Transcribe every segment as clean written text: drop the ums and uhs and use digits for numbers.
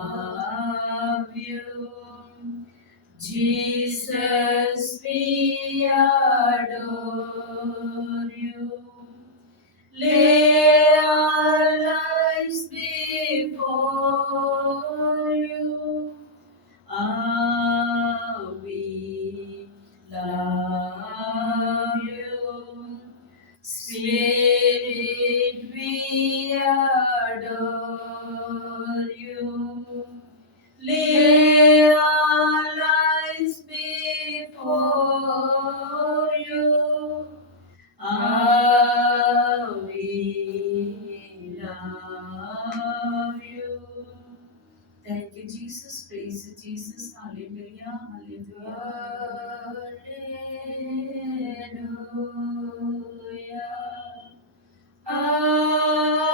love you. Jesus, we adore you. Lay our lives before you. We love you. Spirit, we adore you. Lay our lives before you. We love you. Thank you, Jesus. Praise you, Jesus. Hallelujah. Hallelujah. Hallelujah. Hallelujah.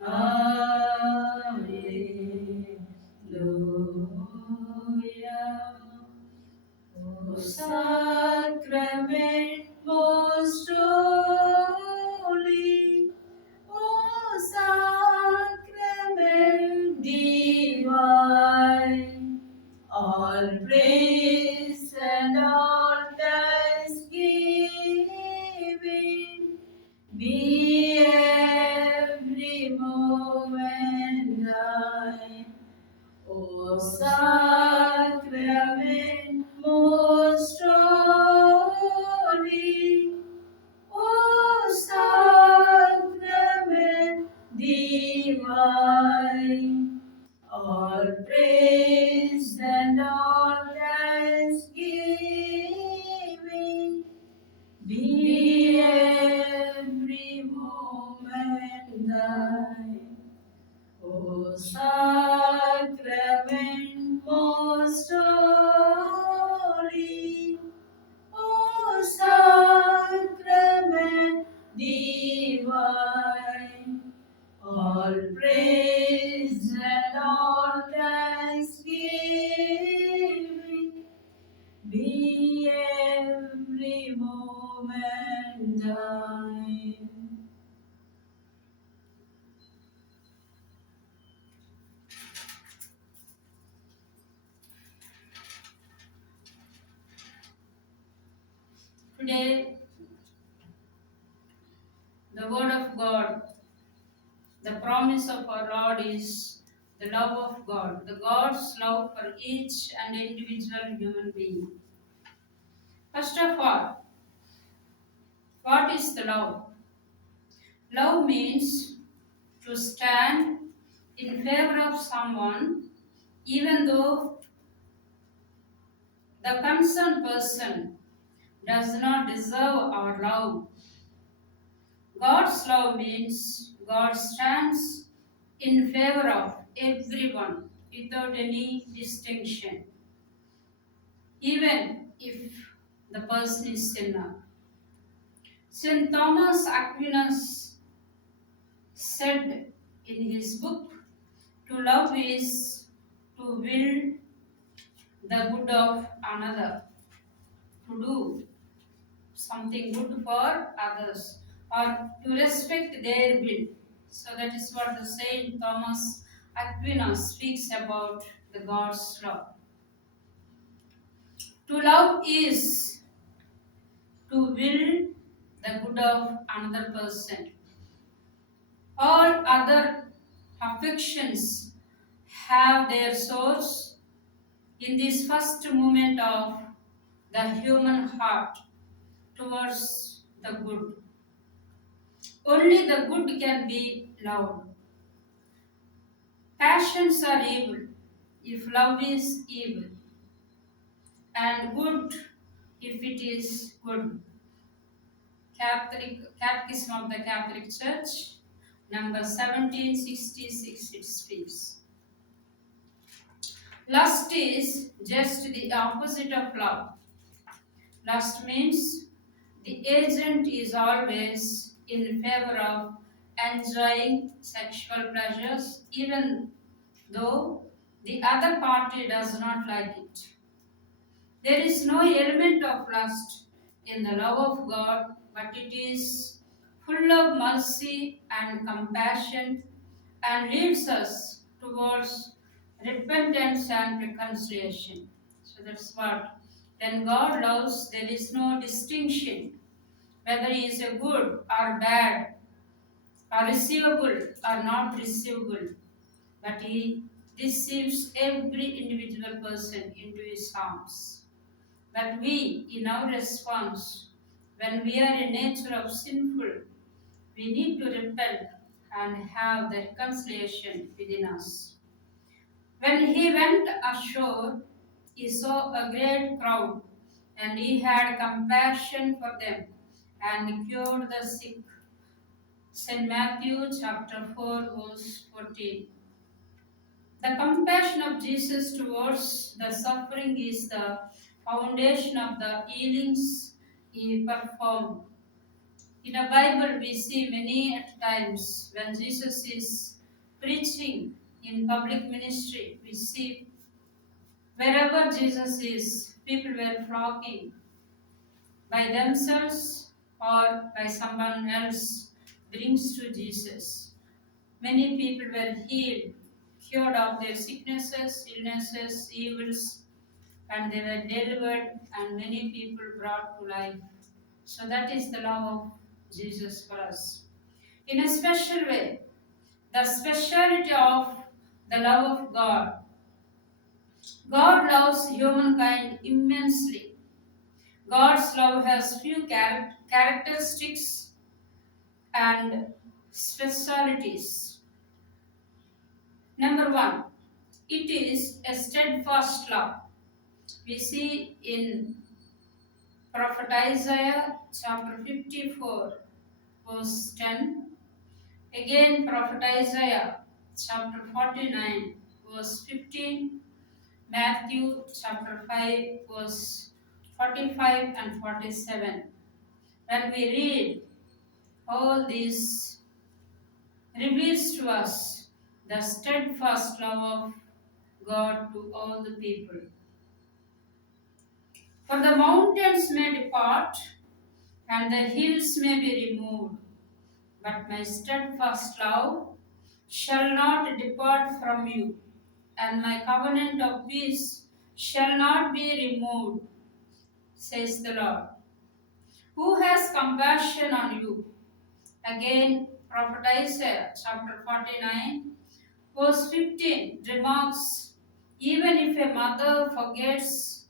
Hallelujah. O sacrament most holy, O sacrament divine, all praise and all thanksgiving be every moment thine. O sacrament most holy, O sacrament divine, all praise and all thanksgiving be every moment thine. O sacrament most holy, O sacrament divine, all praise and all thanksgiving be every moment thine. Today, the Word of God, the promise of our Lord is the love of God, the God's love for each and individual human being. First of all, what is the love? Love means to stand in favor of someone even though the concerned person does not deserve our love. God's love means God stands in favor of everyone without any distinction, even if the person is sinner. St. Thomas Aquinas said in his book, to love is to will the good of another, to do something good for others, or to respect their will. So that is what the Saint Thomas Aquinas speaks about the God's love. To love is to will the good of another person. All other affections have their source in this first movement of the human heart towards the good. Only the good can be loved. Passions are evil if love is evil, and good if it is good. Catechism of the Catholic Church, number 1766, it speaks. Lust is just the opposite of love. Lust means the agent is always in favor of enjoying sexual pleasures, even though the other party does not like it. There is no element of lust in the love of God, but it is full of mercy and compassion, and leads us towards repentance and reconciliation. So that's what. When God loves, there is no distinction whether he is a good or bad, or receivable or not receivable, but he receives every individual person into his arms. But we, in our response, when we are in nature of sinful, we need to repent and have the reconciliation within us. When he went ashore, he saw a great crowd, and he had compassion for them and cured the sick. St. Matthew chapter 4, verse 14. The compassion of Jesus towards the suffering is the foundation of the healings he performed. In the Bible, we see many times when Jesus is preaching in public ministry, we see wherever Jesus is, people were flocking by themselves or by someone else brings to Jesus. Many people were healed, cured of their sicknesses, illnesses, evils, and they were delivered, and many people brought to life. So that is the love of Jesus for us. In a special way, the speciality of the love of God. God loves humankind immensely. God's love has few characteristics and specialities. Number one, it is a steadfast love. We see in Prophet Isaiah chapter 54, verse 10. Again, Prophet Isaiah chapter 49, verse 15. Matthew chapter 5, verse 45 and 47. When we read all these, reveals to us the steadfast love of God to all the people. For the mountains may depart and the hills may be removed, but my steadfast love shall not depart from you, and my covenant of peace shall not be removed, says the Lord. Who has compassion on you? Again, Prophet Isaiah chapter 49, verse 15 remarks, even if a mother forgets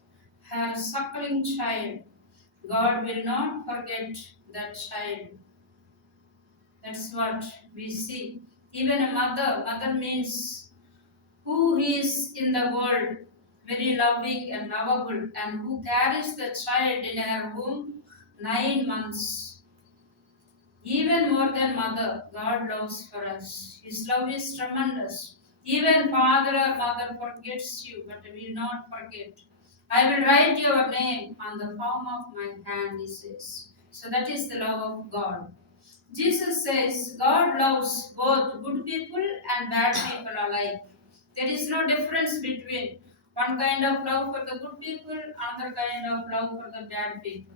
her suckling child, God will not forget that child. That's what we see. Even a mother means who is in the world very loving and lovable, and who carries the child in her womb 9 months. Even more than mother, God loves for us. His love is tremendous. Even father or mother forgets you, but will not forget. I will write your name on the palm of my hand, he says. So that is the love of God. Jesus says God loves both good people and bad people alike. There is no difference between one kind of love for the good people, another kind of love for the bad people.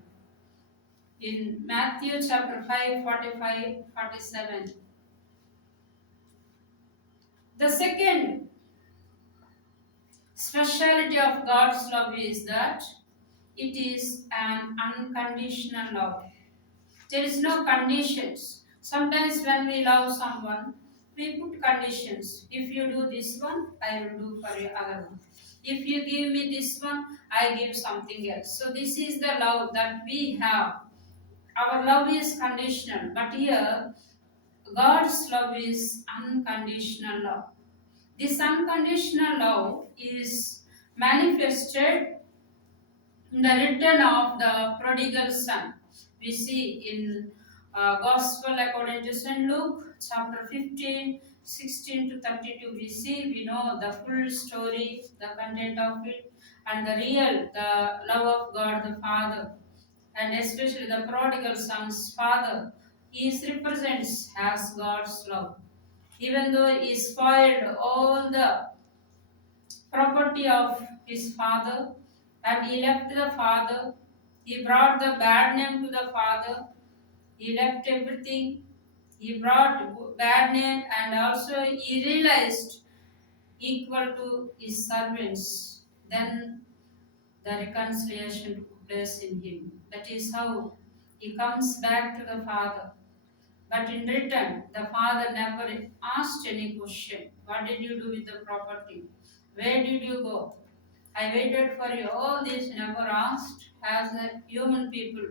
In Matthew chapter 5, 45, 47. The second speciality of God's love is that it is an unconditional love. There is no conditions. Sometimes when we love someone, we put conditions. If you do this one, I will do for your other one. If you give me this one, I give something else. So this is the love that we have. Our love is conditional, but here God's love is unconditional love. This unconditional love is manifested in the return of the prodigal son. We see in Gospel according to St. Luke, chapter 15, 16 to 32. We know the full story, the content of it, and the love of God the Father, and especially the prodigal son's father. He represents as God's love. Even though he spoiled all the property of his father, and he left the father, he brought the bad name to the father, He left everything. He brought bad name, and also he realized equal to his servants. Then the reconciliation took place in him. That is how he comes back to the Father. But in return, the father never asked any question. What did you do with the property? Where did you go? I waited for you. All this never asked as a human people,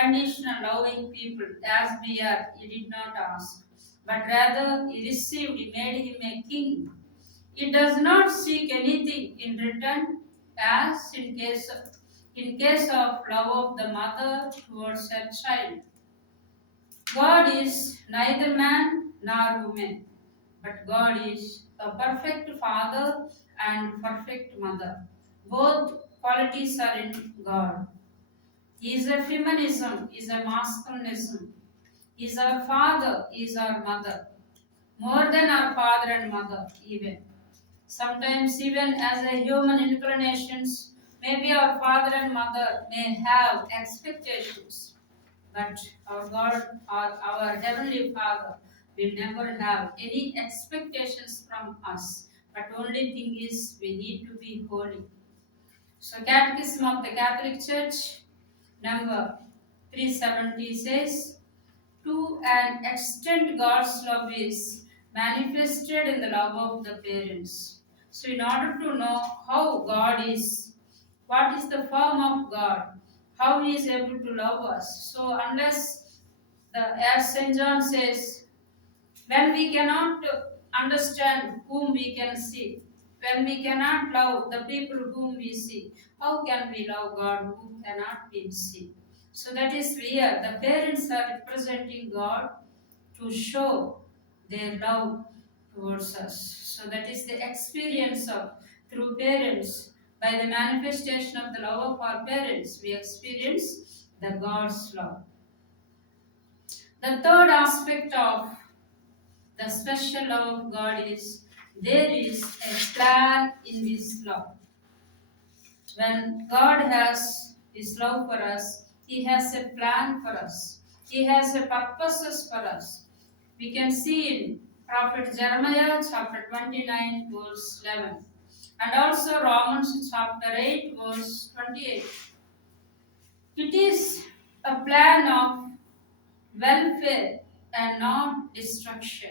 conditional loving people, as we are. He did not ask. But rather he received, he made him a king. He does not seek anything in return, as in case of love of the mother towards her child. God is neither man nor woman, but God is a perfect father and perfect mother. Both qualities are in God. He is a feminism, he is a masculinism. He is our father, he is our mother. More than our father and mother, even. Sometimes, even as a human inclinations, maybe our father and mother may have expectations, but our God, our Heavenly Father, will never have any expectations from us. But only thing is we need to be holy. So Catechism of the Catholic Church, number 370 says, to an extent God's love is manifested in the love of the parents. So in order to know how God is, what is the form of God, how He is able to love us. So unless as St. John says, when we cannot understand whom we can see, when we cannot love the people whom we see, how can we love God who cannot be seen? So that is where the parents are representing God to show their love towards us. So that is the experience of through parents. By the manifestation of the love of our parents, we experience the God's love. The third aspect of the special love of God is there is a plan in this love. When God has His love for us, He has a plan for us. He has a purposes for us. We can see in Prophet Jeremiah chapter 29 verse 11 and also Romans chapter 8 verse 28. It is a plan of welfare and not destruction.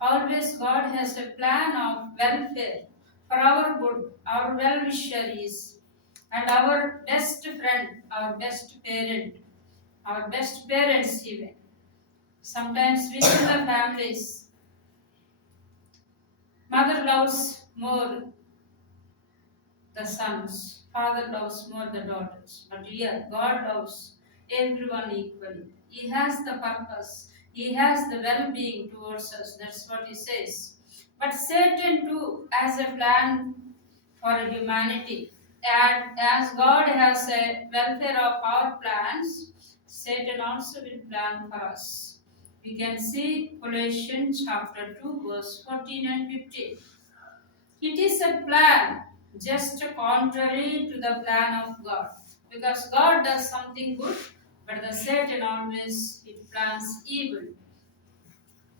Always God has a plan of welfare for our good, our well-wisher is, and our best friend, our best parent, our best parents even. Sometimes within the families, mother loves more the sons, father loves more the daughters. But here, God loves everyone equally. He has the purpose, He has the well being towards us. That's what He says. But Satan too has a plan for humanity. And as God has a welfare of our plans, Satan also will plan for us. We can see Colossians chapter 2, verse 14 and 15. It is a plan just contrary to the plan of God. Because God does something good, but the Satan always it plans evil.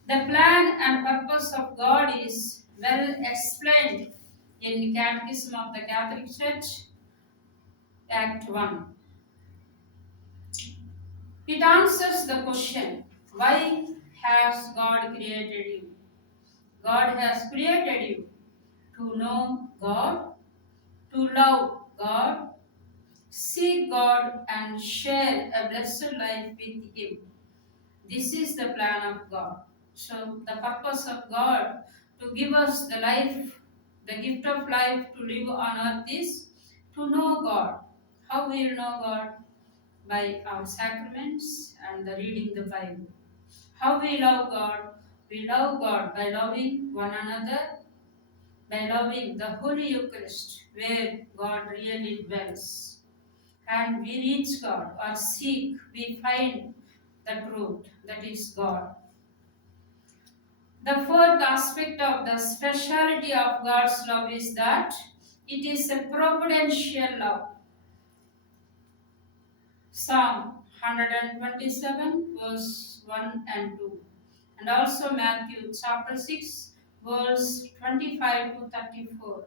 The plan and purpose of God is well explained in Catechism of the Catholic Church, Act 1. It answers the question, why has God created you? God has created you to know God, to love God, seek God, and share a blessed life with Him. This is the plan of God. So, the purpose of God to give us the life, the gift of life to live on earth is to know God. How we will know God? By our sacraments and the reading the Bible. How we love God? We love God by loving one another, by loving the Holy Eucharist, where God really dwells. And we reach God or seek, we find the truth, that is God. The fourth aspect of the speciality of God's love is that it is a providential love. Psalm 127 verse 1 and 2, and also Matthew chapter 6 verse 25 to 34.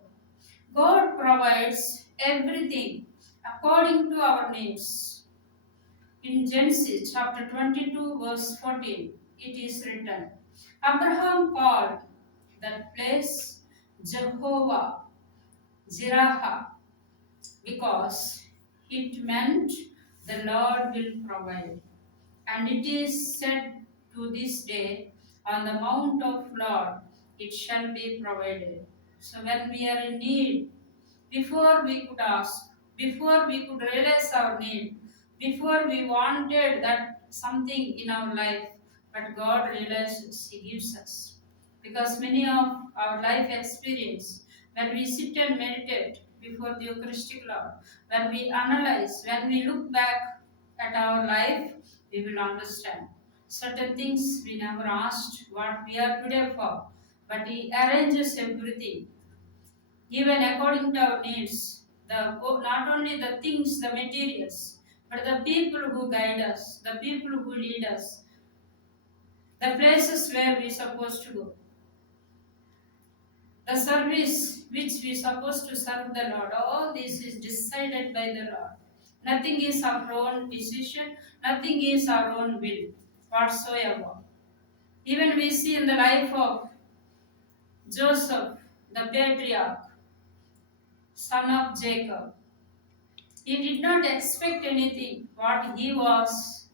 God provides everything according to our needs. In Genesis chapter 22 verse 14, it is written, Abraham called that place Jehovah Jireh, because it meant the Lord will provide. And it is said to this day, on the mount of Lord it shall be provided. So when we are in need, before we could ask, before we could realize our need, before we wanted that something in our life, but God realizes, He gives us. Because many of our life experience, when we sit and meditate before the Eucharistic Lord, when we analyze, when we look back at our life, we will understand. Certain things we never asked what we are today for, but He arranges everything even according to our needs. Not only the things, the materials, but the people who guide us, the people who lead us, the places where we are supposed to go, the service which we are supposed to serve the Lord. All this is decided by the Lord. Nothing is our own decision, nothing is our own will whatsoever. Even we see in the life of Joseph, the patriarch, son of Jacob. He did not expect anything. What he was,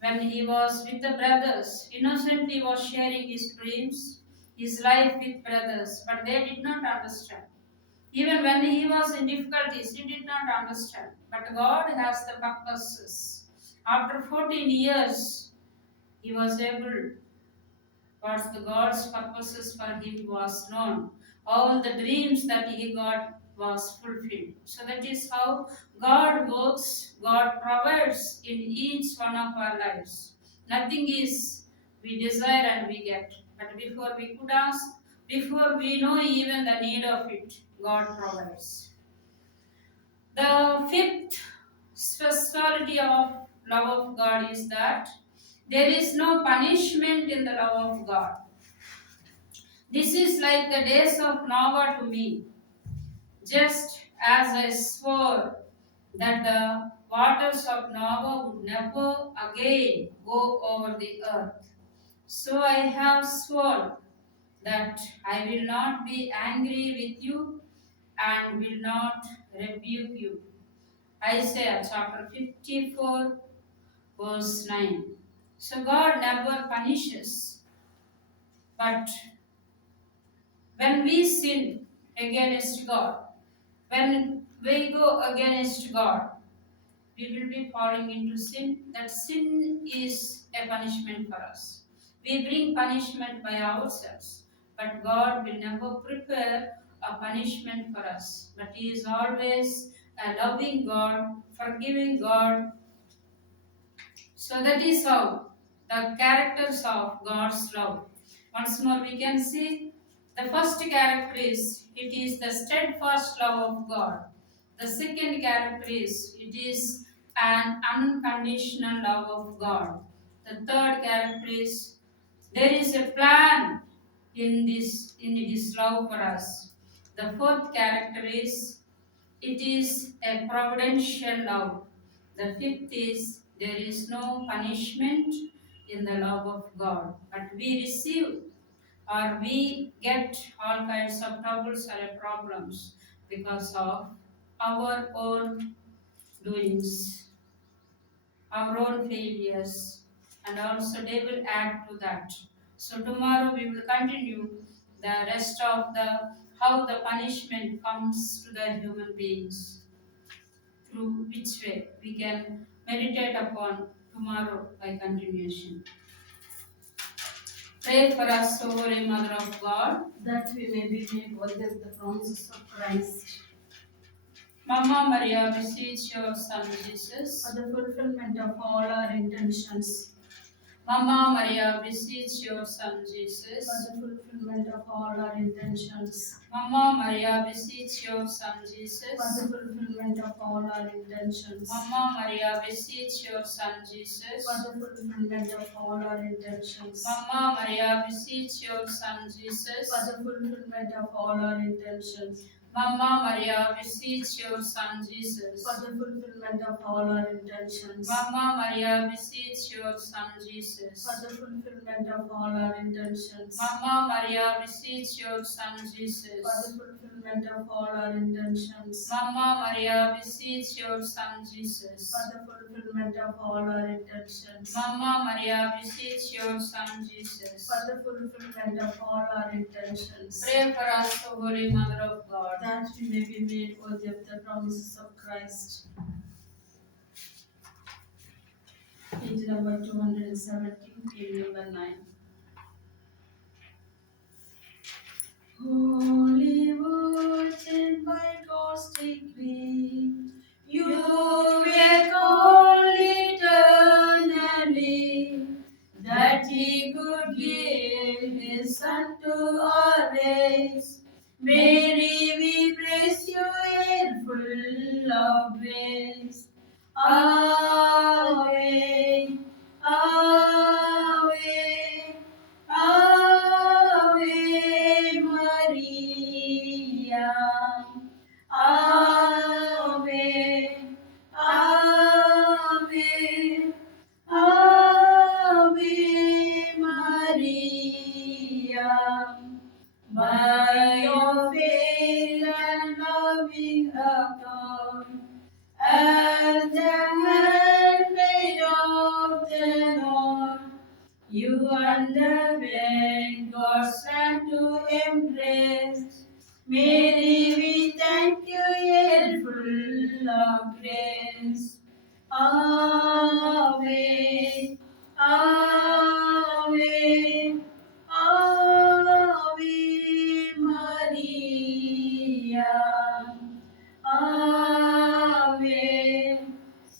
when he was with the brothers, innocently was sharing his dreams, his life with brothers, but they did not understand. Even when he was in difficulties, he did not understand. But God has the purposes. After 14 years, he was able, what the God's purposes for him was known. All the dreams that he got was fulfilled. So that is how God works, God provides in each one of our lives. Nothing is we desire and we get. But before we could ask, before we know even the need of it, God provides. The fifth speciality of love of God is that there is no punishment in the love of God. This is like the days of Noah to me, just as I swore that the waters of Noah would never again go over the earth. So I have sworn that I will not be angry with you and will not rebuke you. Isaiah chapter 54, verse 9. So God never punishes, but when we sin against God, when we go against God, we will be falling into sin. That sin is a punishment for us. We bring punishment by ourselves, but God will never prepare a punishment for us. But He is always a loving God, forgiving God. So that is how the characters of God's love. Once more, we can see the first character is it is the steadfast love of God. The second character is it is an unconditional love of God. The third character is there is a plan in His love for us. The fourth character is it is a providential love. The fifth is there is no punishment in the love of God, but we receive or we get all kinds of troubles or problems because of our own doings, our own failures, and also they will add to that. So tomorrow we will continue the rest of the how the punishment comes to the human beings, through which way we can meditate upon tomorrow by continuation. Pray for us, O Holy Mother of God, that we may be made worthy of the promises of Christ. Mama Maria, beseech your Son Jesus for the fulfillment of all our intentions. Mama Maria, beseech your Son Jesus. For the fulfillment of all our intentions. Mama Maria, beseech your Son Jesus. For the fulfillment of all our intentions. Mama Maria, beseech your Son Jesus. For the fulfillment of all our intentions. Mama Maria, beseech your Son Jesus. For the fulfillment of all our intentions. Mama Maria, beseech your Son Jesus. For the fulfillment of all our intentions. Mama Maria, beseech your Son Jesus. For the fulfillment of all our intentions. Mama Maria, beseech your Son Jesus. For the fulfillment of all our intentions. Mama Maria, beseech your Son Jesus. For the fulfillment of all our intentions. Mama Maria, beseech your Son Jesus. For the fulfillment of all our intentions. Pray for us, O Holy Mother of God, that we may be made worthy of the promises of Christ. Page number 217, page number 9. Holy Virgin, by God's decree, you were called eternally, that He could give His Son to our race. Mary, we praise you, in full of grace. Ave, Ave, Ave Maria. Ave, Ave, Ave Maria. By your faith and loving account, as the handmaid of the Lord, you underwent God's plan to embrace. Mary, we thank you, yet full of grace. Ave, Ave, Ave Maria. Ave,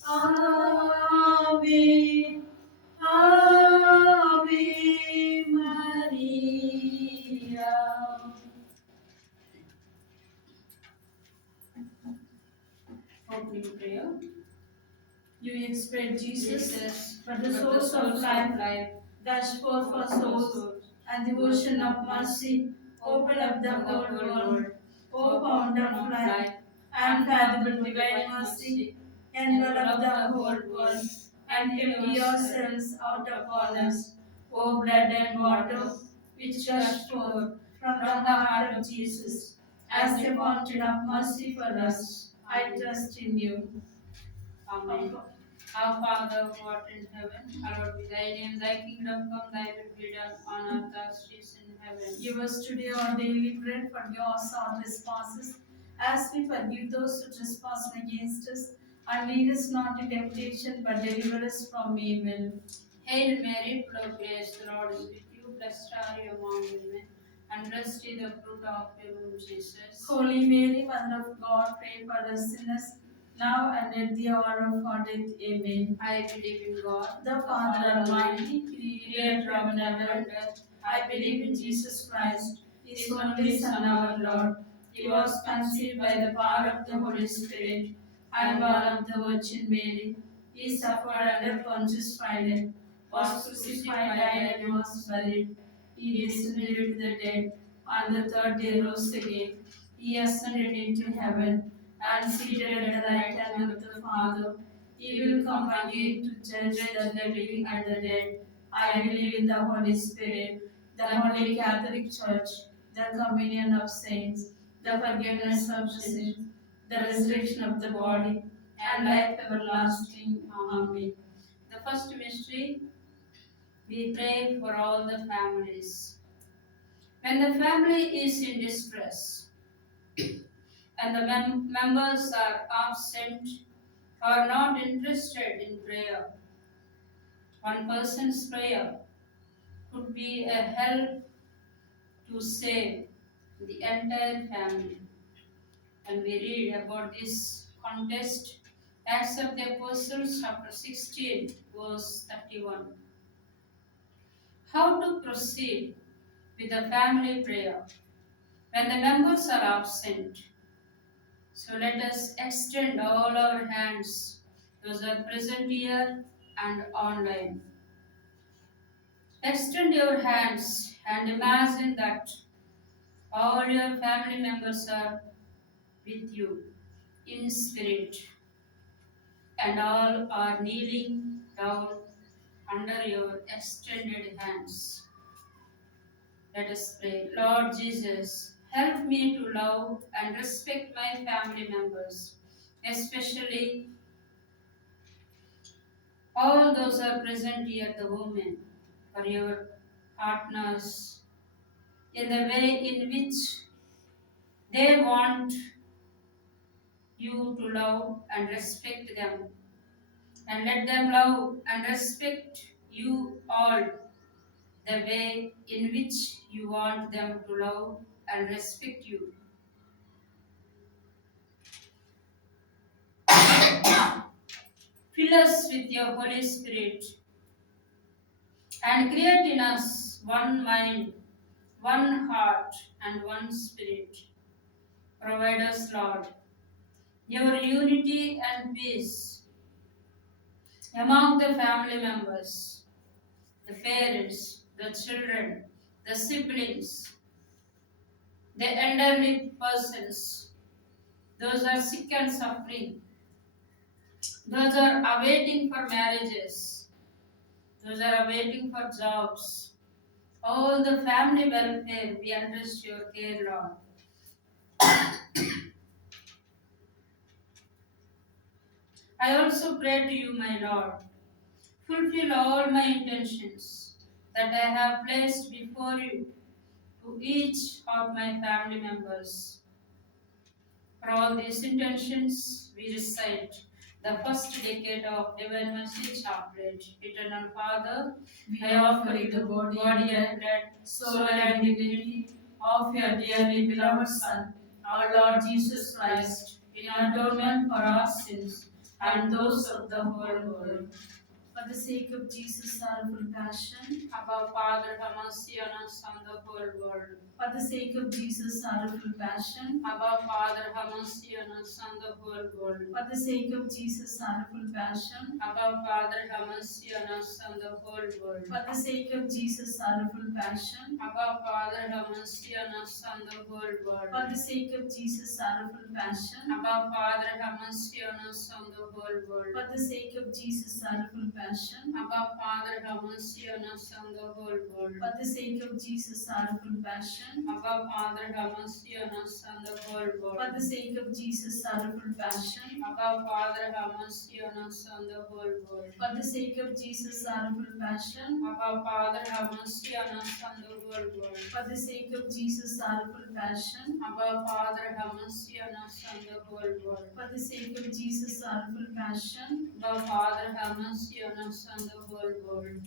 Ave, Ave Maria. opening prayer. You expect Jesus, Jesus, but the source of life, dash forth for souls, and the ocean of mercy, open up the whole world. O fount of life, unfathomable divine mercy, envelop the whole world, and empty yourselves out upon us, O blood and water, which gush forth from the heart of Jesus, as a fountain of mercy for us. I trust in you. Amen. Our Father who art in heaven, hallowed be thy name, thy kingdom come, thy will be done on earth as it is in heaven. Give us today our daily bread, forgive us our trespasses, as we forgive those who trespass against us. And lead us not into temptation, but deliver us from evil. Hail Mary, full of grace, the Lord is with you. Blessed are you among women, and blessed is the fruit of your womb, Jesus. Holy Mary, Mother of God, pray for us sinners, now and at the hour of our death. Amen. I believe in God, The Father Almighty, Creator of heaven and earth. I believe in Jesus Christ, His only Son, our Lord. He was conceived by the power of the Holy Spirit and born of the Virgin Mary. He suffered under Pontius Pilate, was crucified, died, and was buried. He descended to the dead. On the third day rose again. He ascended into heaven and seated at the right hand of the Father. He will come again to judge the living and the dead. I believe in the Holy Spirit, the Holy Catholic Church, the communion of saints, the forgiveness of sins, the resurrection of the body, and life everlasting. Amen. The first mystery, we pray for all the families. When the family is in distress and the members are absent or not interested in prayer, one person's prayer could be a help to save the entire family. And we read about this contest, Acts of the Apostles, chapter 16, verse 31. how to proceed with the family prayer when the members are absent. So let us extend all our hands, those are present here and online. Extend your hands and imagine that all your family members are with you in spirit and all are kneeling down under your extended hands. Let us pray. Lord Jesus, help me to love and respect my family members, especially all those who are present here, the women, for your partners, in the way in which they want you to love and respect them, and let them love and respect you all the way in which you want them to love and respect you. Fill us with your Holy Spirit and create in us one mind, one heart, and one spirit. Provide us, Lord, your unity and peace among the family members, the parents, the children, the siblings, the elderly persons, those are sick and suffering, those are awaiting for marriages, those are awaiting for jobs. All the family welfare, we entrust your care, Lord. I also pray to you, my Lord, fulfill all my intentions that I have placed before you to each of my family members. For all these intentions, we recite the first decade of Divine Mercy Chaplet. Eternal Father, I offer you the body and blood, soul and divinity of your dearly beloved Son, our Lord Jesus Christ, in atonement for our sins and those of the whole world. For the sake of Jesus' sorrowful passion, Abba, Father, have mercy on us and the whole world. for the sake of Jesus' sorrowful passion, Abba, Father, have mercy on us and the whole world. for the sake of Jesus' sorrowful passion, Abba, Father, have mercy on us and the whole world. for the sake of Jesus' sorrowful passion, Abba, Father, have mercy on us and the whole world. for the sake of Jesus' sorrowful passion, Abba, Father, have mercy on us and the whole world. for the sake of Jesus' sorrowful passion, Abba, Father, have mercy on us and the whole world. for the sake of Jesus' sorrowful passion, Abba, Father, have mercy on us and the whole world. for the sake of Jesus' sorrowful passion, Abba, Father, have mercy on us and the whole world. for the sake of Jesus' sorrowful passion, Abba, Father, have mercy on us and the whole world. for the sake of Jesus' sorrowful passion, Abba, Father, have mercy on us and the whole world. for the sake of Jesus' sorrowful passion. Abba, Father, have mercy on us and the whole world.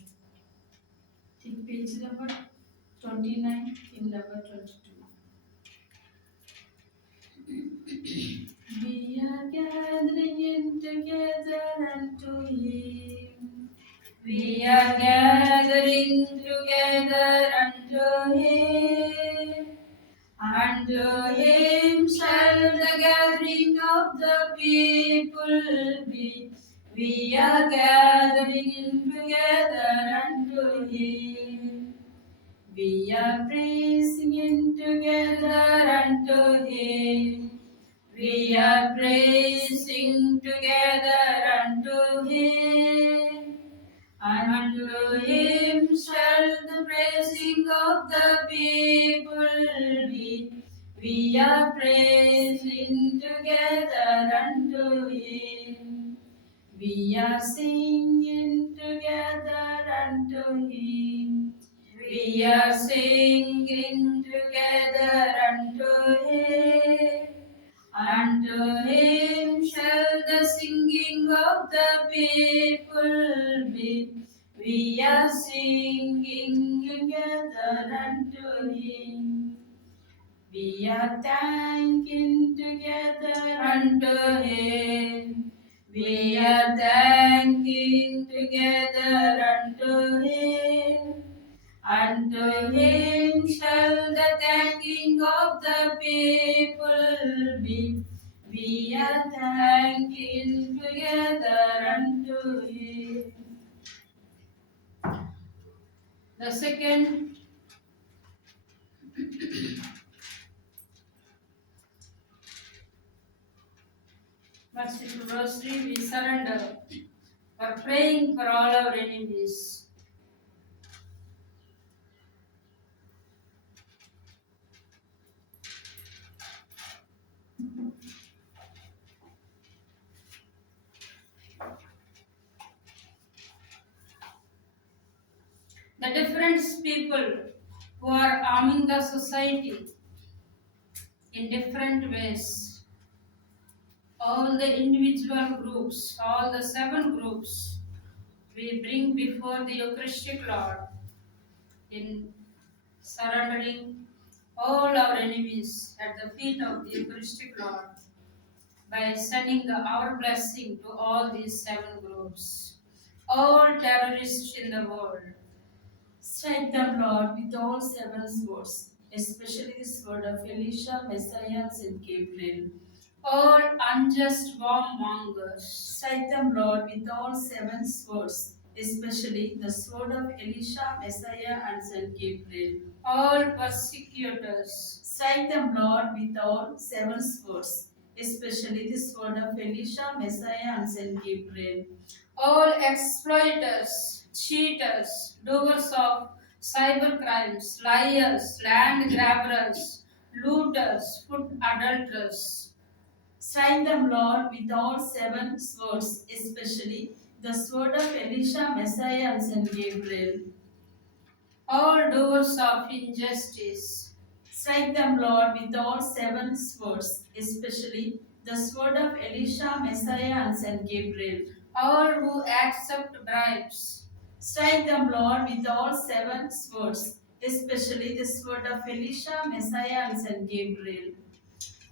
Take page number 29 in number 22. We are gathering in together unto Him. We are gathering together unto Him. Unto Him shall the gathering of the people be. We are gathering together unto Him. We are praising Him together unto Him. We are praising together unto Him. Unto Him shall the praising of the people be. We are praising together unto Him. We are singing together unto Him. We are singing together unto Him. Unto Him shall the singing of the people be. We are singing together unto Him. We are thanking together unto Him. We are thanking together unto Him. and to him shall the thanking of the people be. We are thanking together unto him. The second, merciful rosary, we surrender for praying for all our enemies. The different people who are harming the society in different ways. All the individual groups, all the 7 groups, we bring before the Eucharistic Lord in surrendering all our enemies at the feet of the Eucharistic Lord by sending our blessing to all these 7 groups. All terrorists in the world, Strike them, Lord, with all 7 swords, especially the sword of Elisha, Messiah, and Gabriel. all unjust warmongers, Strike them, Lord, with all 7 swords, especially the sword of Elisha, Messiah, and Saint Gabriel. all persecutors, Strike them, Lord, with all 7 swords, especially the sword of Elisha, Messiah, and Saint Gabriel. all exploiters, cheaters, doers of cyber crimes, liars, land grabbers, looters, food adulterers. Strike them, Lord, with all 7 swords, especially the sword of Elisha, Messiah, and Saint Gabriel. All doers of injustice, Strike them, Lord, with all 7 swords, especially the sword of Elisha, Messiah, and Saint Gabriel. all who accept bribes, Strike them, Lord, with all 7 swords, especially the sword of Elisha, Messiah, and Saint Gabriel.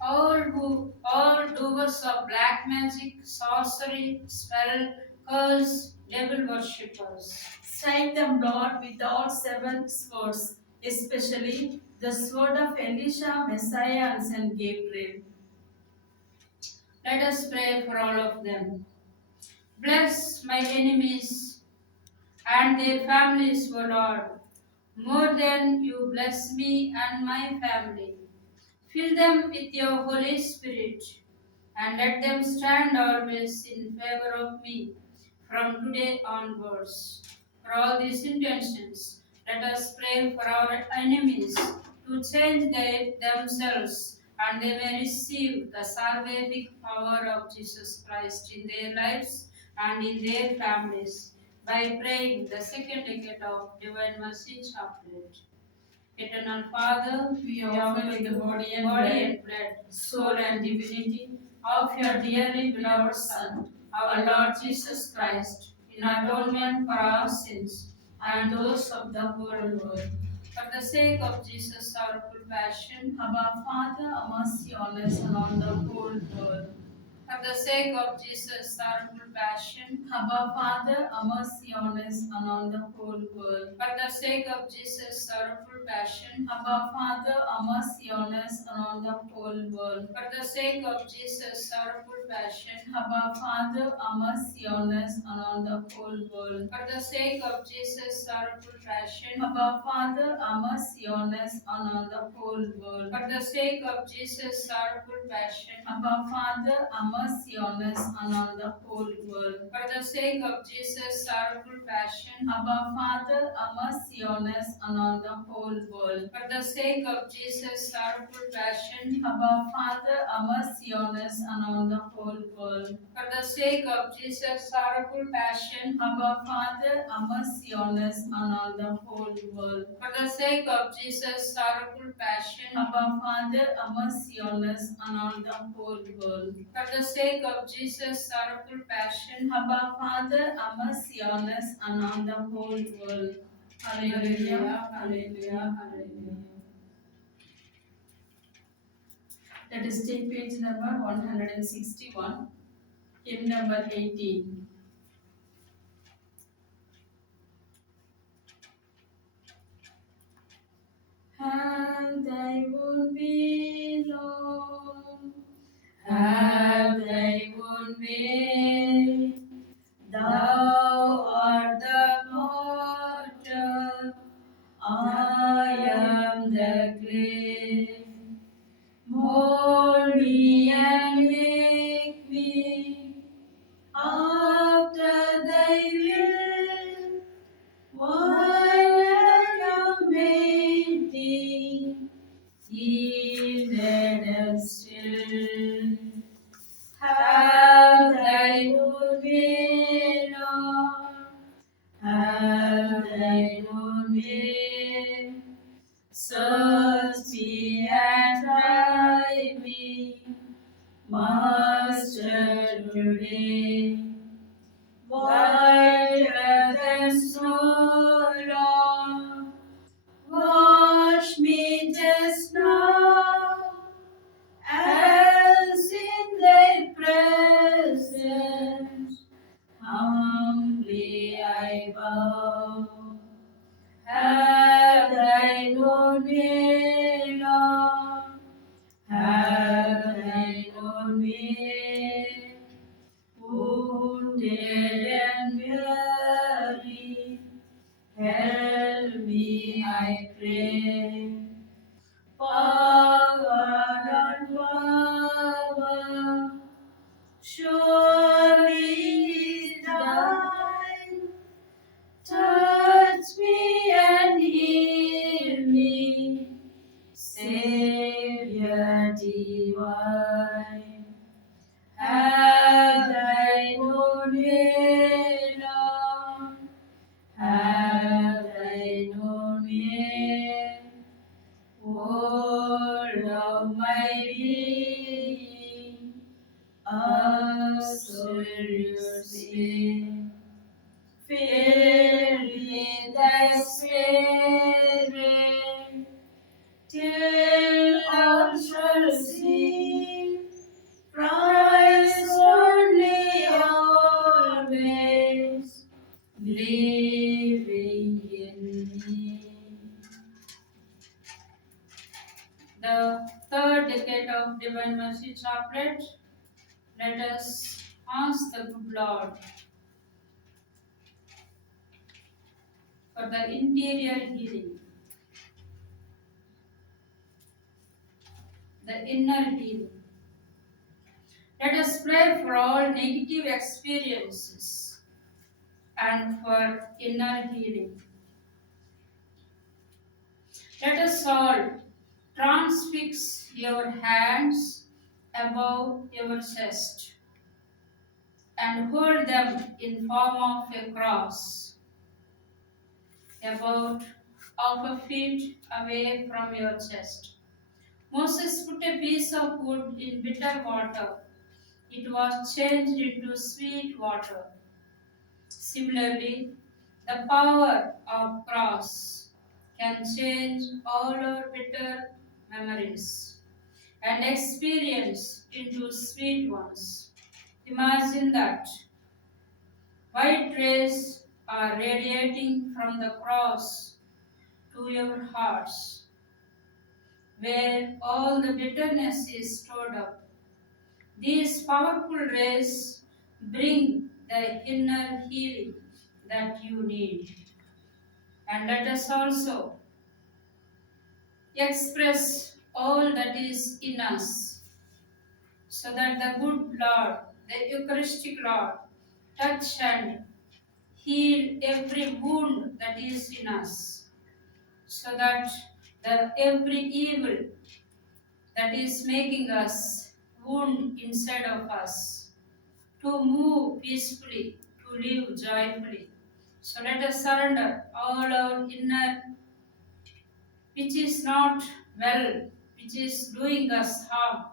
all doers of black magic, sorcery, spell, curse, devil worshippers. Strike them, Lord, with all 7 swords, especially the sword of Elisha, Messiah, and Saint Gabriel. Let us pray for all of them. Bless my enemies and their families, O Lord, more than you bless me and my family. Fill them with your Holy Spirit and let them stand always in favor of me from today onwards. For all these intentions, let us pray for our enemies to change themselves and they may receive the salvific power of Jesus Christ in their lives and in their families by praying the second decade of Divine Mercy Chaplet. Eternal Father, We offer you the body and blood, soul and divinity of your dearly beloved Son, our Lord Jesus Christ, in atonement for our sins and those of the whole world. for the sake of Jesus, our full passion, Abba, Father, have mercy on us and on the whole world. for the sake of Jesus, our full passion, Abba, Father, have mercy on us and on the whole world. for the sake of Jesus, our full passion, Abba, Father, have mercy on us and on the whole world. for the sake of Jesus, our full passion, Abba, Father, have mercy on us and on the whole world. for the sake of Jesus, our full passion, Abba, Father, have mercy on us and on the whole world. for the sake of Jesus, our full passion, Abba, Father, have mercy on us and on the whole world. for the sake of Jesus, our full passion, Abba, Father, have mercy on us and on the whole world. for the sake of Jesus, our full passion, Abba, Father, have mercy on us and on the whole world. for the sake of Jesus, our full passion, Abba, Father, have mercy on us and on the whole world. for the sake of Jesus, our full passion, Abba, Father, have mercy on us and on the whole world. for the sake of Jesus, our full passion, Abba, Father, have mercy on us and on the whole world. Hallelujah, hallelujah, hallelujah. Let us take page number 161, hymn number 18. Search me and try me, Master, today. Whiter than snow, Lord, wash me just now, as in thy presence humbly I bow. Have thine own way, Lord, have thine own way. Wounded and weary, help me, I pray. Power and power, surely is thine. Touch me and heal me, Savior divine. Have thine own way, Lord, have thine own way. All of my being, absolutely. Fill with thy spirit, till all shall see Christ only always living in me. The third decade of Divine Mercy Chaplet. Let us ask the good Lord for the interior healing, the inner healing. Let us pray for all negative experiences and for inner healing. Let us all transfix your hands above your chest and hold them in form of a cross, about half a feet away from your chest. Moses put a piece of wood in bitter water. It was changed into sweet water. Similarly, the power of cross can change all our bitter memories and experience into sweet ones. Imagine that white rays are radiating from the cross to your hearts, where all the bitterness is stored up. These powerful rays bring the inner healing that you need. And let us also express all that is in us, so that the good Lord, the Eucharistic Lord, touch and heal every wound that is in us, so that the every evil that is making us wound inside of us, to move peacefully, to live joyfully. So let us surrender all our inner, which is not well, which is doing us harm,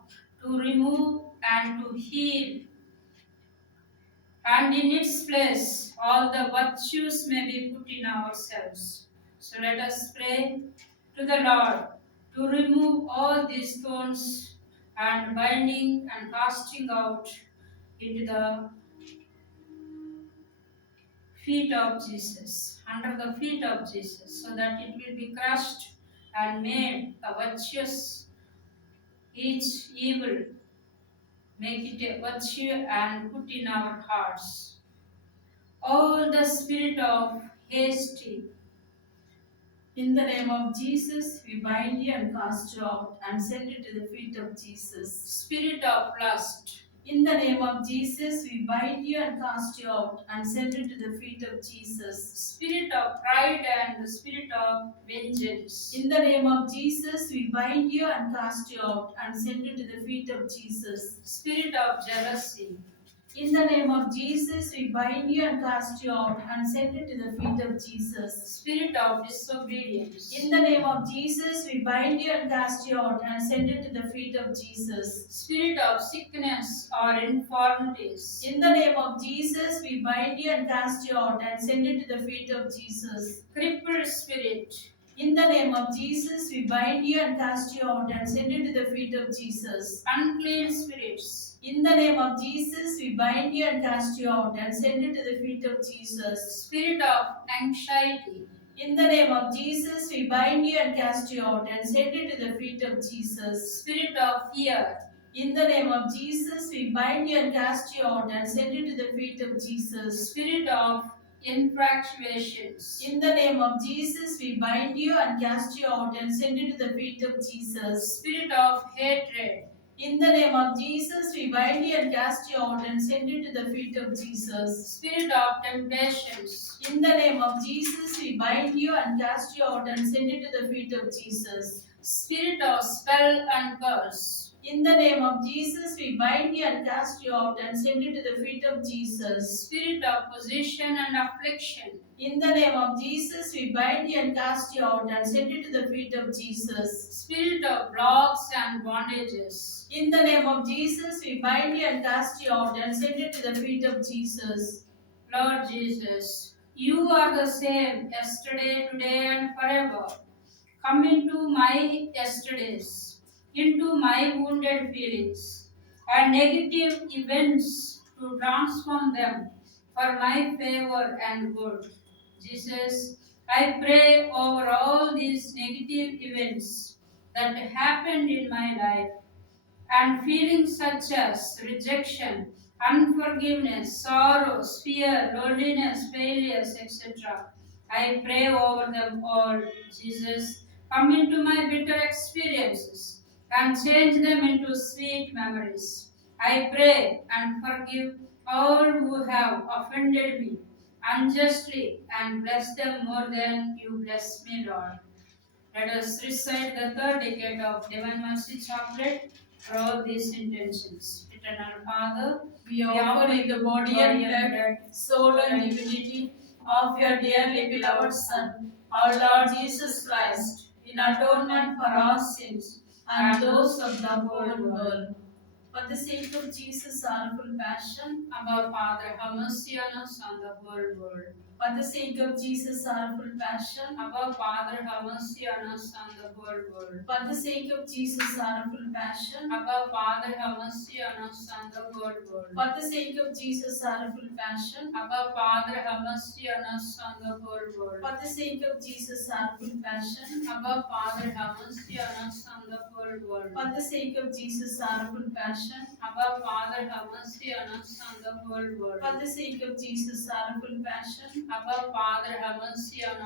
to remove and to heal. And in its place, all the virtues may be put in ourselves. So let us pray to the Lord to remove all these thorns and binding and casting out into the feet of Jesus, under the feet of Jesus, so that it will be crushed and made a virtuous. Each evil, make it a virtue and put in our hearts. All the spirit of hasty, In the name of Jesus, we bind you and cast you out and send you to the feet of Jesus. spirit of lust, In the name of Jesus, we bind you and cast you out and send you to the feet of Jesus. spirit of pride and the spirit of vengeance, In the name of Jesus, we bind you and cast you out and send you to the feet of Jesus. spirit of jealousy, In the name of Jesus, we bind you and cast you out and send it to the feet of Jesus. Spirit of disobedience. In the name of Jesus, we bind you and cast you out and send it to the feet of Jesus. Spirit of sickness or infirmities. In the name of Jesus, we bind you and cast you out and send it to the feet of Jesus. Crippled spirit. In the name of Jesus, we bind you and cast you out and send it to the feet of Jesus. Unclean spirits. In the name of Jesus, we bind you and cast you out and send it to the feet of Jesus. Spirit of anxiety. In the name of Jesus, we bind you and cast you out and send it to the feet of Jesus. Spirit of fear. In the name of Jesus, we bind you and cast you out and send it to the feet of Jesus. Spirit of infatuations. In the name of Jesus, we bind you and cast you out and send it to the feet of Jesus. Spirit of hatred. In the name of Jesus, we bind you and cast you out and send it to the feet of Jesus. Spirit of temptations. In the name of Jesus, we bind you and cast you out and send it to the feet of Jesus. Spirit of spell and curse. In the name of Jesus, we bind you and cast you out and send it to the feet of Jesus. Spirit of possession and affliction. In the name of Jesus, we bind you and cast you out and send it to the feet of Jesus. Spirit of blocks and bondages. In the name of Jesus, we bind you and cast you out and send it to the feet of Jesus. Lord Jesus, you are the same yesterday, today, and forever. Come into my yesterdays, into my wounded feelings and negative events to transform them for my favor and good. Jesus, I pray over all these negative events that happened in my life and feelings such as rejection, unforgiveness, sorrows, fear, loneliness, failures, etc. I pray over them all, Jesus. Come into my bitter experiences and change them into sweet memories. I pray and forgive all who have offended me unjustly and bless them more than you bless me, Lord. Let us recite the third decade of Divine Mercy Chaplet for all these intentions. Eternal Father, we offer you the body and blood, soul and divinity of your dearly beloved Son, our Lord Jesus Christ, in atonement for our sins and those of the whole world. For the sake of Jesus' sorrowful passion, our Father, have mercy on us and the whole world. For the sake of Jesus' sorrowful passion, our Father, have mercy on us and the whole world. For the sake of Jesus' sorrowful passion, our Father, have mercy on us and the whole world. For the sake of Jesus' sorrowful passion, our Father, have mercy on us and the whole world. For the sake of Jesus' sorrowful passion, our Father, have mercy on us and the whole world. For the sake of Jesus' sorrowful passion, our Father, have mercy on us and the whole world. For the sake of Jesus' sorrowful passion, our Father, have mercy on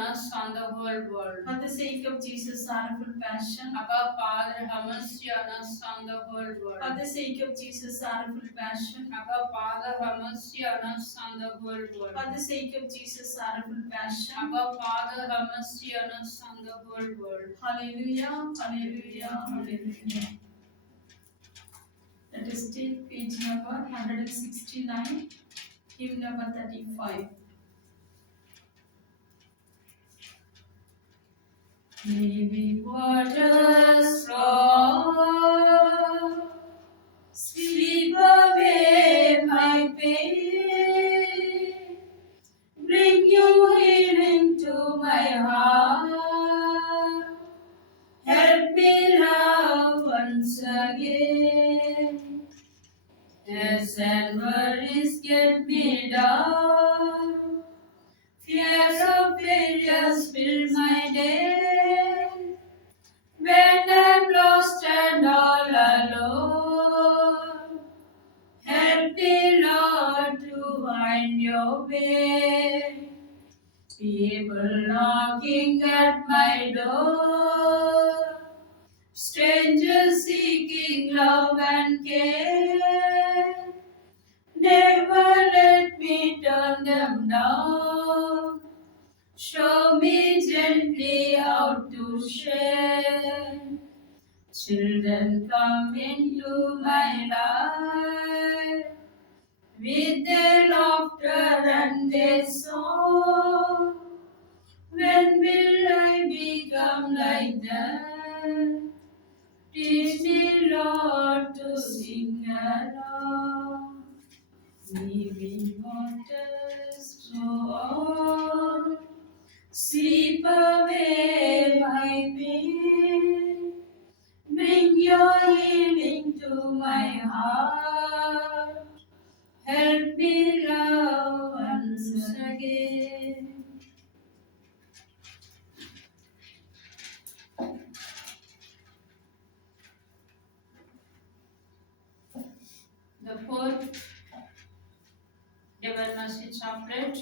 us and the whole world. For the sake of Jesus' sorrowful passion, our Father, have mercy on us and the whole world. For the sake of Jesus' sorrowful passion, our Father, have mercy on us and the whole world. For the sake of Jesus' sorrowful passion, our Father, have mercy on us and the whole world. Hallelujah, hallelujah, hallelujah. Let us take page number 169, hymn number 35. Living waters flow, sweep away my pain, bring you healing to my heart, help me love once again. Tears and worries get me down, fears of failures fill my day. When I'm lost and all alone, help me, Lord, to find your way. People knocking at my door, strangers seeking love and care. Never let me turn them down. Show me gently how to share. Children come into my life with their laughter and their song. When will I become like them? Teach me, Lord, to sing along. Living waters flow on, sweep away my pain. Bring your healing to my heart. Help me love once again. The fourth Divine Mercy Chaplet,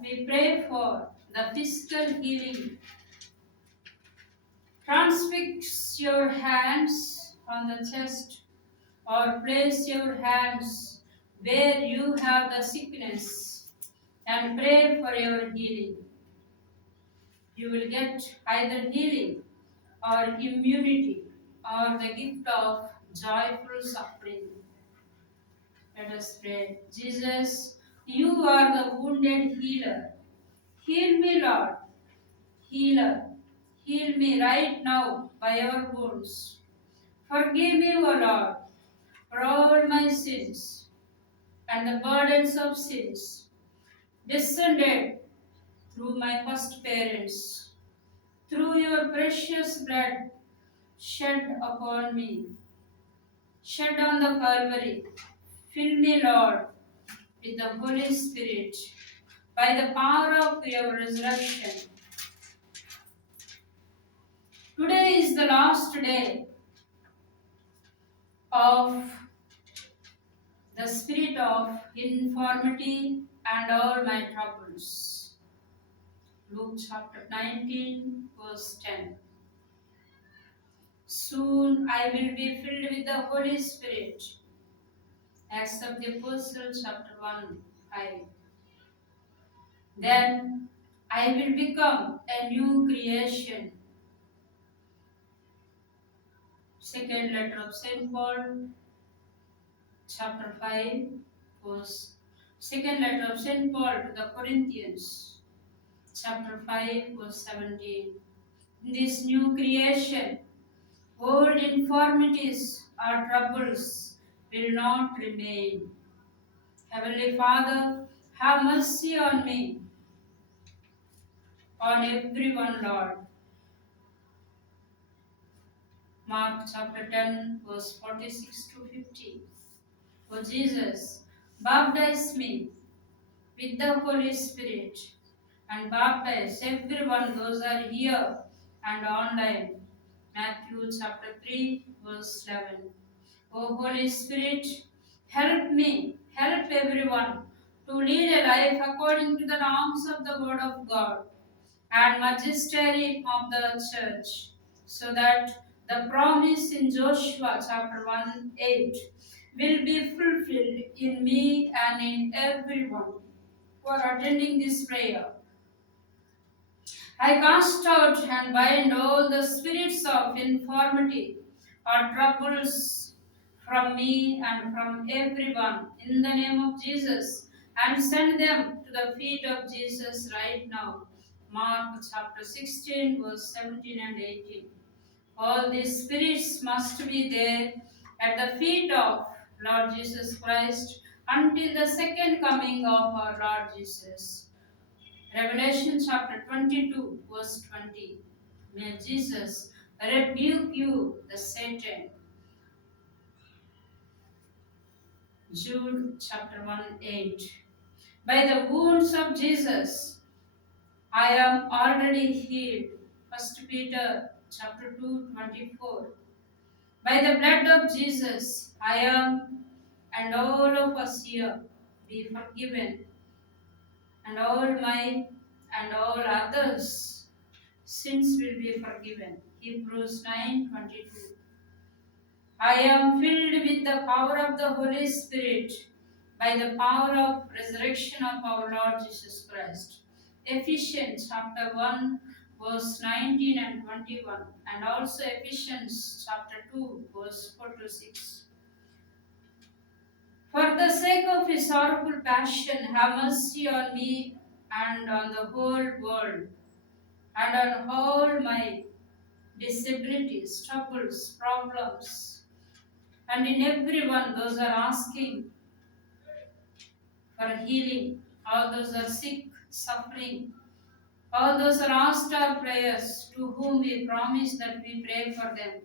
we pray for the physical healing. Transfix your hands on the chest or place your hands where you have the sickness and pray for your healing. You will get either healing or immunity or the gift of joyful suffering. Let us pray. Jesus, you are the wounded healer. Heal me, Lord. Healer, heal me right now by your wounds. Forgive me, O Lord, for all my sins and the burdens of sins descended through my first parents. Through your precious blood shed upon me, shed on the Calvary, fill me, Lord, with the Holy Spirit by the power of your resurrection. Today is the last day of the spirit of infirmity and all my troubles. Luke chapter 19, verse 10. Soon I will be filled with the Holy Spirit. Acts of the Apostles, chapter 1, 5. Then I will become a new creation. Second letter of St. Paul, chapter 5, verse. Second letter of St. Paul to the Corinthians, chapter 5, verse 17. In this new creation, old infirmities or troubles will not remain. Heavenly Father, have mercy on me, on everyone, Lord. Mark chapter 10, verse 46 to 50. O Jesus, baptize me with the Holy Spirit and baptize everyone those are here and online. Matthew chapter 3, verse 11. O Holy Spirit, help me, help everyone to lead a life according to the norms of the Word of God and majesty of the Church, so that the promise in Joshua chapter 1, 8 will be fulfilled in me and in everyone who are attending this prayer. I cast out and bind all the spirits of infirmity or troubles from me and from everyone in the name of Jesus and send them to the feet of Jesus right now. Mark chapter 16, verse 17 and 18. All these spirits must be there at the feet of Lord Jesus Christ until the second coming of our Lord Jesus. Revelation chapter 22, verse 20. May Jesus rebuke you, the Satan. Jude chapter 1, 8. By the wounds of Jesus, I am already healed. 1 Peter chapter 2, 24. By the blood of Jesus, I am and all of us here be forgiven, and all my and all others sins will be forgiven. Hebrews 9:22. I am filled with the power of the Holy Spirit by the power of resurrection of our Lord Jesus Christ. Ephesians chapter 1, verse 19 and 21, and also Ephesians chapter 2, verse 4 to 6. For the sake of his sorrowful passion, have mercy on me and on the whole world, and on all my disabilities, troubles, problems, and in everyone those are asking for healing, all those are sick, suffering, all those are asked our prayers, to whom we promise that we pray for them.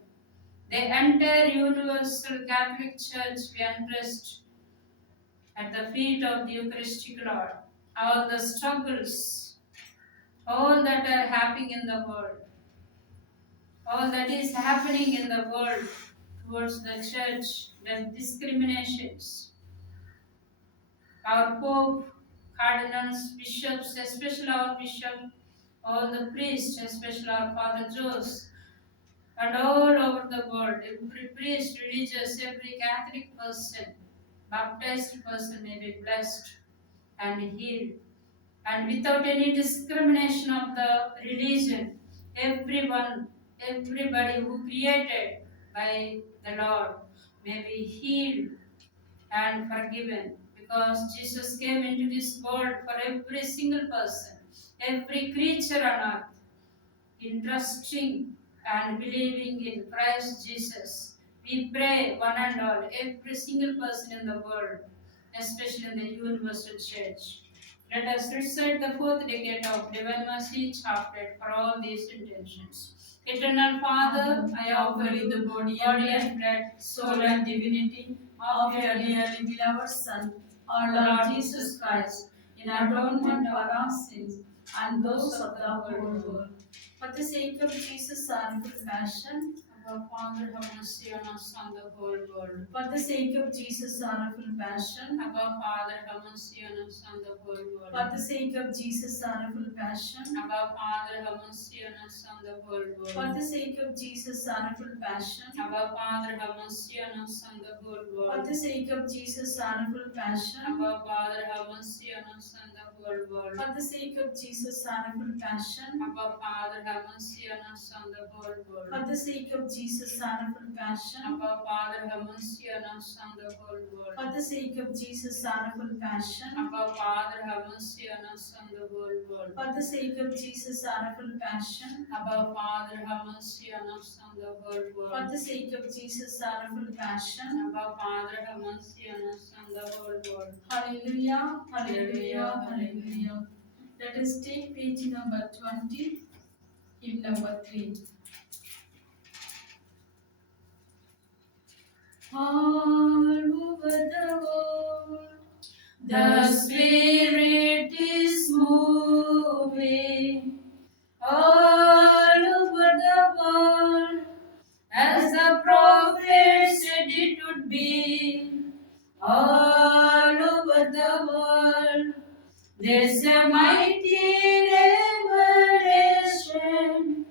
The entire universal Catholic Church we entrust at the feet of the Eucharistic Lord. All the struggles, all that are happening in the world, all that is happening in the world towards the church, the discriminations, our Pope, cardinals, bishops, especially our bishop, all the priests, especially our Father Jose, and all over the world, every priest, religious, every Catholic person, baptized person may be blessed and healed. And without any discrimination of the religion, everyone, everybody who created by the Lord may be healed and forgiven, because Jesus came into this world for every single person, every creature on earth, in trusting and believing in Christ Jesus. We pray one and all, every single person in the world, especially in the universal church. Let us recite the fourth decade of Divine Mercy chaplet for all these intentions. Eternal Father, I offer you the body and blood, soul and divinity of your dearly beloved Son, our Lord Jesus Christ, in atonement for our sins and those of the whole world. For the sake of Jesus' sorrowful passion, our Father, have mercy on us and the whole world. For the sake of Jesus' sorrowful passion, our Father, have mercy on us and the whole world. For the sake of Jesus' sorrowful passion, our Father, have mercy on us and the whole world. For the sake of Jesus' sorrowful passion, our Father, have mercy on us and the whole world. For the sake of Jesus' sorrowful passion, our Father, have mercy on us and the whole world. For the sake of Jesus' sorrowful passion, our Father, have mercy on us and the whole world. For the sake of Jesus' sorrowful passion, our Father, have mercy on us and the whole world. For the sake of Jesus' sorrowful passion, our Father, have mercy on us and the whole world. For the sake of Jesus' sorrowful passion, our Father, have mercy on us and the whole world. For the sake of Jesus' sorrowful passion, our Father, have mercy on us and the whole world. Hallelujah, hallelujah, hallelujah. Let us take page number 20, hymn number 3. All over the world, the Spirit is moving. All over the world, as the prophet said it would be. All over the world, there's a mighty revelation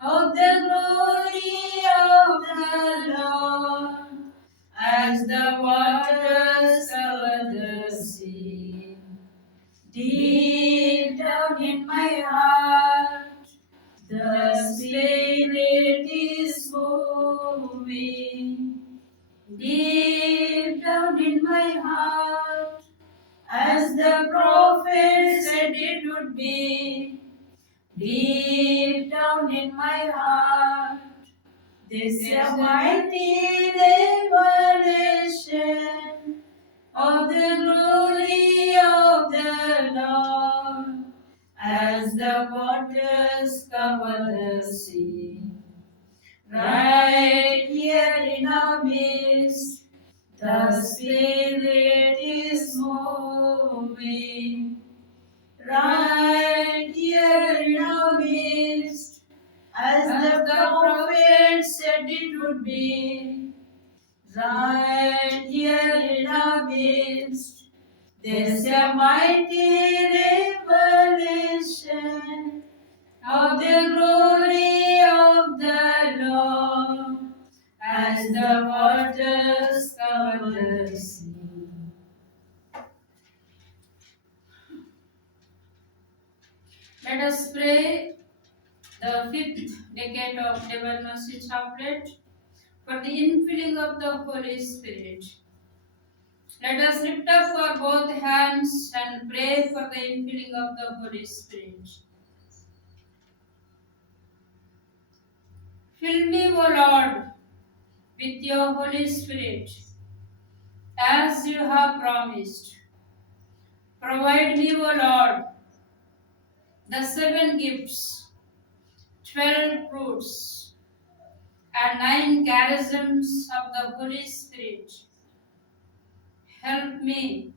of the glory of the Lord, as the waters cover the sea. Deep down in my heart, the Spirit is moving. Deep down in my heart, as the prophet said it would be. Deep down in my heart, there's a mighty revelation of the glory of the Lord, as the waters cover the sea. Right here in our midst, the Spirit is moving. Right here in our midst, as the prophet said it would be. Right here in our midst, there's a mighty revelation of the glory of the Lord, as the waters cover the sea. Let us pray the fifth decade of Divine Mercy Chaplet for the infilling of the Holy Spirit. Let us lift up our both hands and pray for the infilling of the Holy Spirit. Fill me, O Lord, with your Holy Spirit, as you have promised. Provide me, O Lord, the 7 gifts, 12 fruits, and 9 charisms of the Holy Spirit. Help me,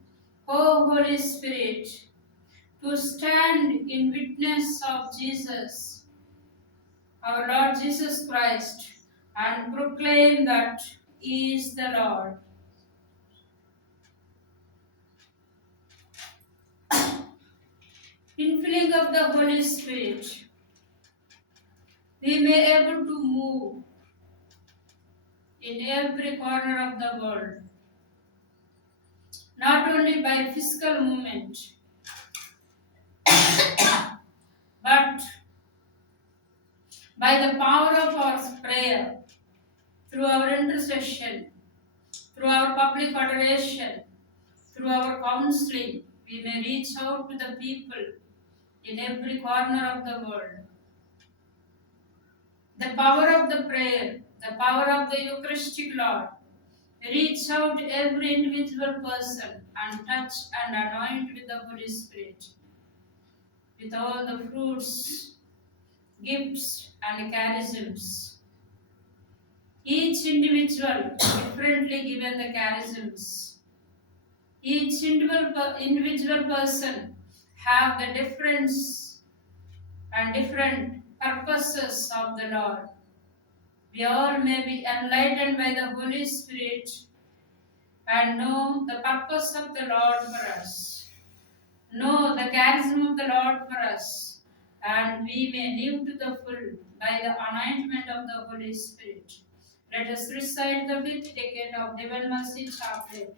O Holy Spirit, to stand in witness of Jesus, our Lord Jesus Christ, and proclaim that He is the Lord. Infilling of the Holy Spirit, we may able to move in every corner of the world, not only by physical movement, but by the power of our prayer, through our intercession, through our public adoration, through our counseling, we may reach out to the people in every corner of the world. The power of the prayer, the power of the Eucharistic Lord, reach out to every individual person and touch and anoint with the Holy Spirit, with all the fruits, gifts, and charisms. Each individual differently given the charisms. Each individual person have the difference and different purposes of the Lord. We all may be enlightened by the Holy Spirit and know the purpose of the Lord for us, know the charism of the Lord for us, and we may live to the full by the anointment of the Holy Spirit. Let us recite the 5th decade of Divine Mercy Chaplet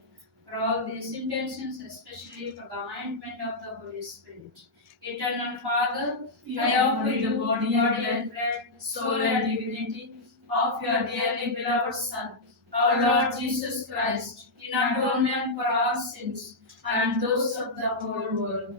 for all these intentions, especially for the anointment of the Holy Spirit. Eternal Father, I offer you the body and blood, soul and divinity of your dearly beloved Son, our Lord Jesus Christ, in atonement for our sins and those of the whole world.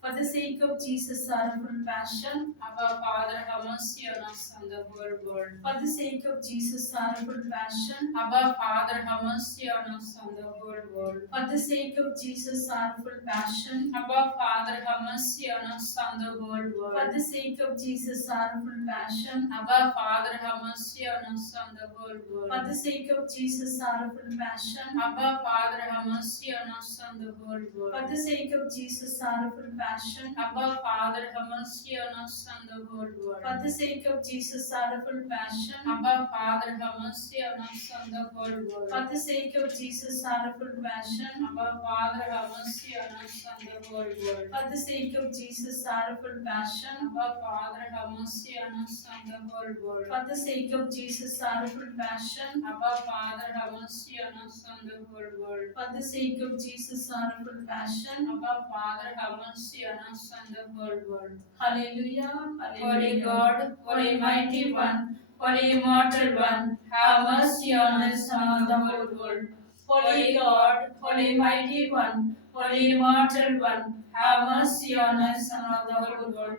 For the sake of Jesus' sorrowful passion, Our Father, have mercy on us and the whole world. for the sake of Jesus' sorrowful passion, Our Father, have mercy on us and the whole world. for the sake of Jesus' sorrowful passion, Our Father, have mercy on us and the whole for world. the sake of Jesus' sorrowful passion, Our Father, have mercy on us and the whole world. for the sake of Jesus' sorrowful passion, Our Father, have mercy on us and the whole for world. the sake of Jesus' sorrowful passion, Our Father, have mercy on us and the whole world. for the sake of Jesus' sorrowful passion, Our Father, have mercy on us and the whole world. for the sake of Jesus' sorrowful passion, Our Father, have mercy on us and the whole world. for the sake of Jesus' sorrowful passion, Our Father, have mercy on us and the whole world. for the sake of Jesus' sorrowful passion, Our Father, have mercy on us and the whole world. for the sake of Jesus' sorrowful passion. Our Father, have mercy on us and the whole world. Hallelujah, Holy hallelujah. God, Holy Mighty One, Holy Immortal One, have mercy on us and on the whole world. Holy God, Holy Mighty One, Holy Immortal One, have mercy on us and on the whole world.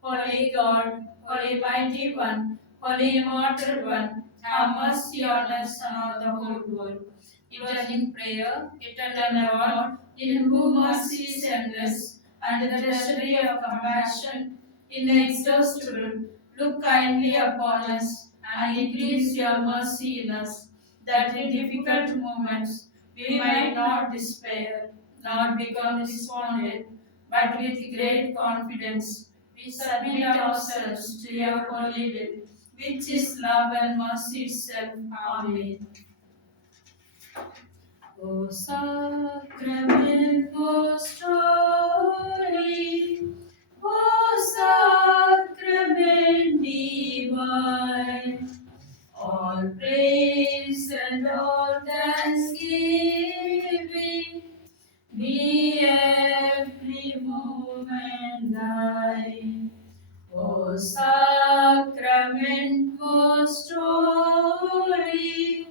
Holy God, Holy Mighty One, Holy Immortal One, have mercy on us and on the whole world. It was in prayer, eternal God, in whom mercy is endless, and the treasury of compassion inexhaustible, look kindly upon us and increase your mercy in us, that in difficult moments we might not despair, nor become despondent, but with great confidence we submit ourselves to your holy will, which is love and mercy itself. Amen. O sacrament most holy, O sacrament divine, all praise and all thanksgiving be every moment thine. O sacrament sacrament most holy,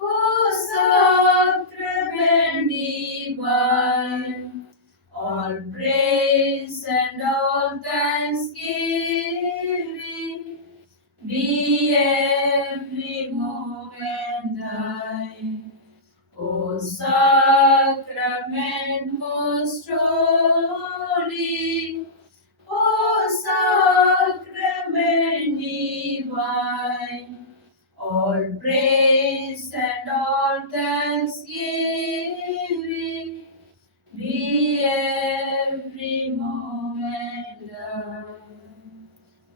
O sacrament divine, all praise and all thanksgiving be every moment thine. O sacrament most holy, O sacrament divine, all praise and all thanksgiving be every moment thine.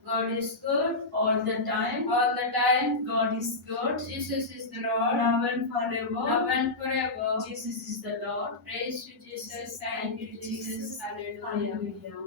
God is good all the time. All the time. God is good. Jesus is the Lord. Now and forever. Now and forever. Jesus is the Lord. Praise you, Jesus. Thank you, Jesus. Hallelujah. Hallelujah.